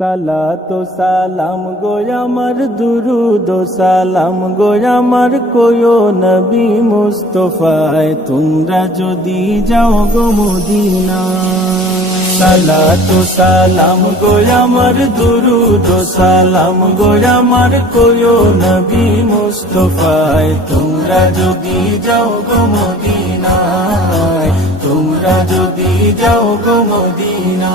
সালাতো সালাম গো আমার দুরুদ ও সালাম গো আমার কোয়ো নবী মুস্তফায়, তোমরা যদি যাও গো মদিনা সালাতো সালাম গো আমার দুরুদ ও সালাম গো আমার কোয়ো নবী মুস্তফায়, তোমরা যদি যাও গো মদিনায়, তোমরা যদি যাও গো মদিনা